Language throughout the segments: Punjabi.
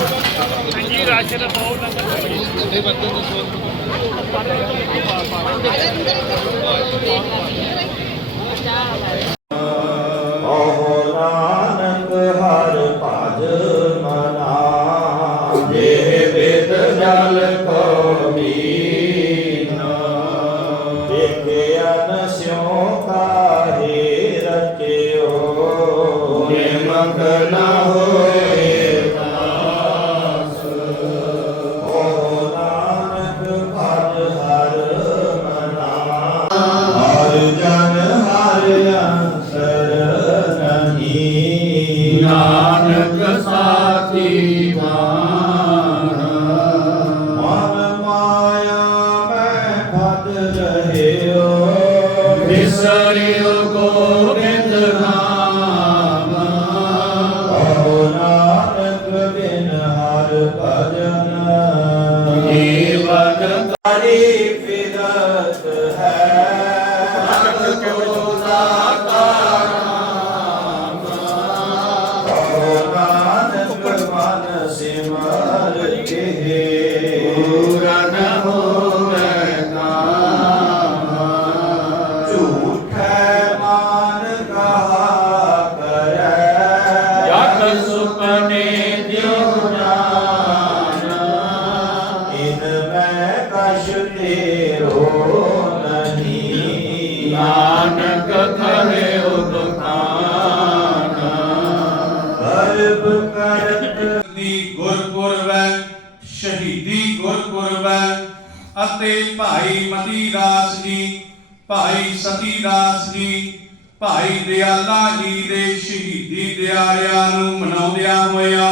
ਹਾਂਜੀ ਰਾਸ਼ਨ ਬਹੁਤ ਲੰਗਰ ਓਹ ਵਿਸਰਿਓ ਗੋਬਿੰਦ ਨਾਮ। ਕਹੋ ਨਾਨਕ ਬਿਨ ਹਰ ਭਜਨ ਜੀਵਨ ਹਰੀ ਫਿਰਤ ਹੈ ਸਿਮਰ ਕੇ ਨਾਨਕ ਕਹੇ ਉਪਖਾਨ ਗਰਭ ਕਰਤ ਦੀ ਗੁਰਪੁਰਬ ਸ਼ਹੀਦੀ ਗੁਰਪੁਰਬ ਅਤੇ ਭਾਈ ਮਤੀ ਦਾਸ ਜੀ, ਭਾਈ ਸਤੀ ਦਾਸ ਜੀ, ਭਾਈ ਦਿਆਲਾ ਜੀ ਦੇ ਸ਼ਹੀਦੀ ਦਿਹਾੜਿਆਂ ਨੂੰ ਮਨਾਉਂਦਿਆਂ ਹੋਇਆ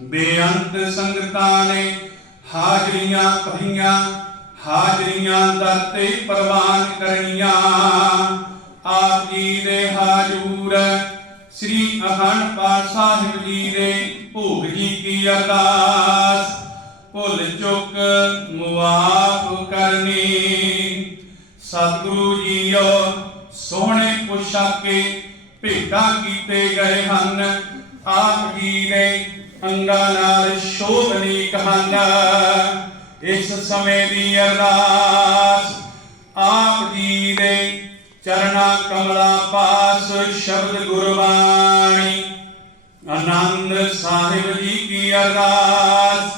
ਬੇਅੰਤ ਸੰਗਤਾਂ ਨੇ ਹਾਜ਼ਰੀਆਂ ਭਰੀਆਂ ਹਾਜ਼ਰੀਆਂ ਦਰ ਪ੍ਰਵਾਨ ਕਰਨੀਆਂ ਆਪ ਜੀ ਦੇ ਹਾਜ਼ੂਰ ਸ੍ਰੀ ਅਖੰਡ ਪਾਠ ਸਾਹਿਬ ਜੀ ਦੇ ਭੋਗ ਜੀ ਕੀ ਅਰਦਾਸ। ਭੁੱਲ ਚੁੱਕ ਮੁਆਫ ਕਰਨੀ। ਸਤਿਗੁਰੂ ਜੀਓ, ਸੋਹਣੇ ਪੁਸ਼ਾਕੇ ਭੇਟਾਂ ਕੀਤੇ ਗਏ ਹਨ। ਆਪ ਜੀ ਦੇ ਅੰਗਾਂ ਨਾਲ ਸ਼ੋਭਨੀਕ ਹਨ ਇਸ ਸਮੇਂ ਦੀ ਅਰਦਾਸ ਆਪ ਜੀ ਦੇ ਚਰਣਾ ਕਮਲਾ ਪਾਸ ਸ਼ਬਦ ਗੁਰਬਾਣੀ। ਆਨੰਦ ਸਾਹਿਬ ਜੀ ਕੀ ਅਰਦਾਸ,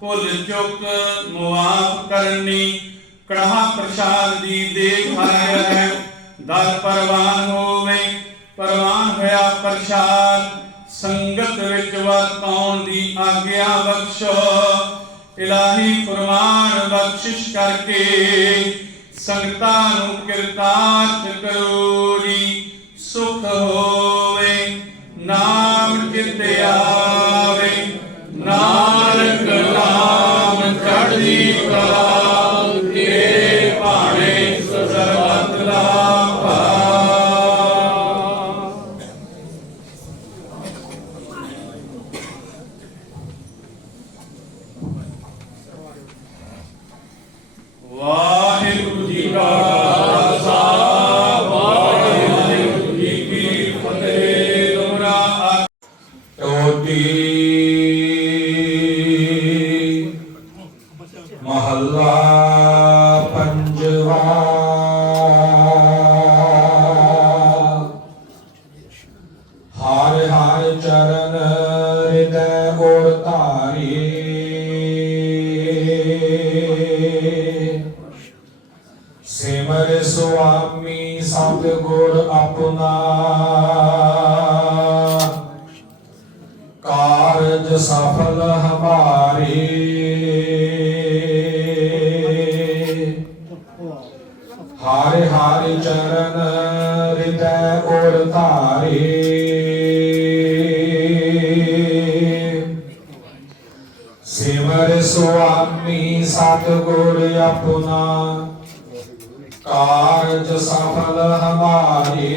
ਭੁੱਲ ਚੁੱਕ ਮੁਆਫ ਕਰਨੀ, ਕੜਾਹ ਪ੍ਰਸ਼ਾਦ ਦੀ ਦੇਖ ਹੈ। ਦਰ ਪਰਵਾਨ ਹੋਵੇ, ਪਰਵਾਨ ਹੋਇਆ ਪ੍ਰਸ਼ਾਦ, ਸੰਗਤ ਵਿੱਚ ਵਰਤਾਉਣ ਦੀ ਆਗਿਆ ਬਖਸ਼ੋ। ਇਲਾਹੀ ਫਰਮਾਨ ਬਖਸ਼ਿਸ਼ ਕਰਕੇ ਸੰਗਤਾਂ ਨੂੰ ਕਿਰਤਾਰਥ ਕਰੋ ਜੀ ਸੁਖ ਹੋਵੇ ਨਾਮ ਚਿਤ ਪੰਜਵਾ ਹਰ ਹਰ ਚਰਨ ਹਿਰਦੈ ਔਰ ਧਾਰੀ। ਸਿਮਰ ਸੁਆਮੀ ਸਤਿਗੁਰ ਆਪਣਾ। ਕਾਰਜ ਸਫਲ ਹਮਾਰੇ। ਹਾਰੇ ਹਰਿ ਚਰਨ ਹਿਰਦੈ ਔਰ ਧਾਰੇ। ਸਿਮਰ ਸੁਆਮੀ ਸਤਿਗੁਰ ਆਪਣਾ ਕਾਰਜ ਸਫਲ ਹਮਾਰੇ।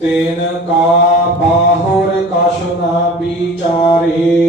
तेन का बाहुर काशुना विचारे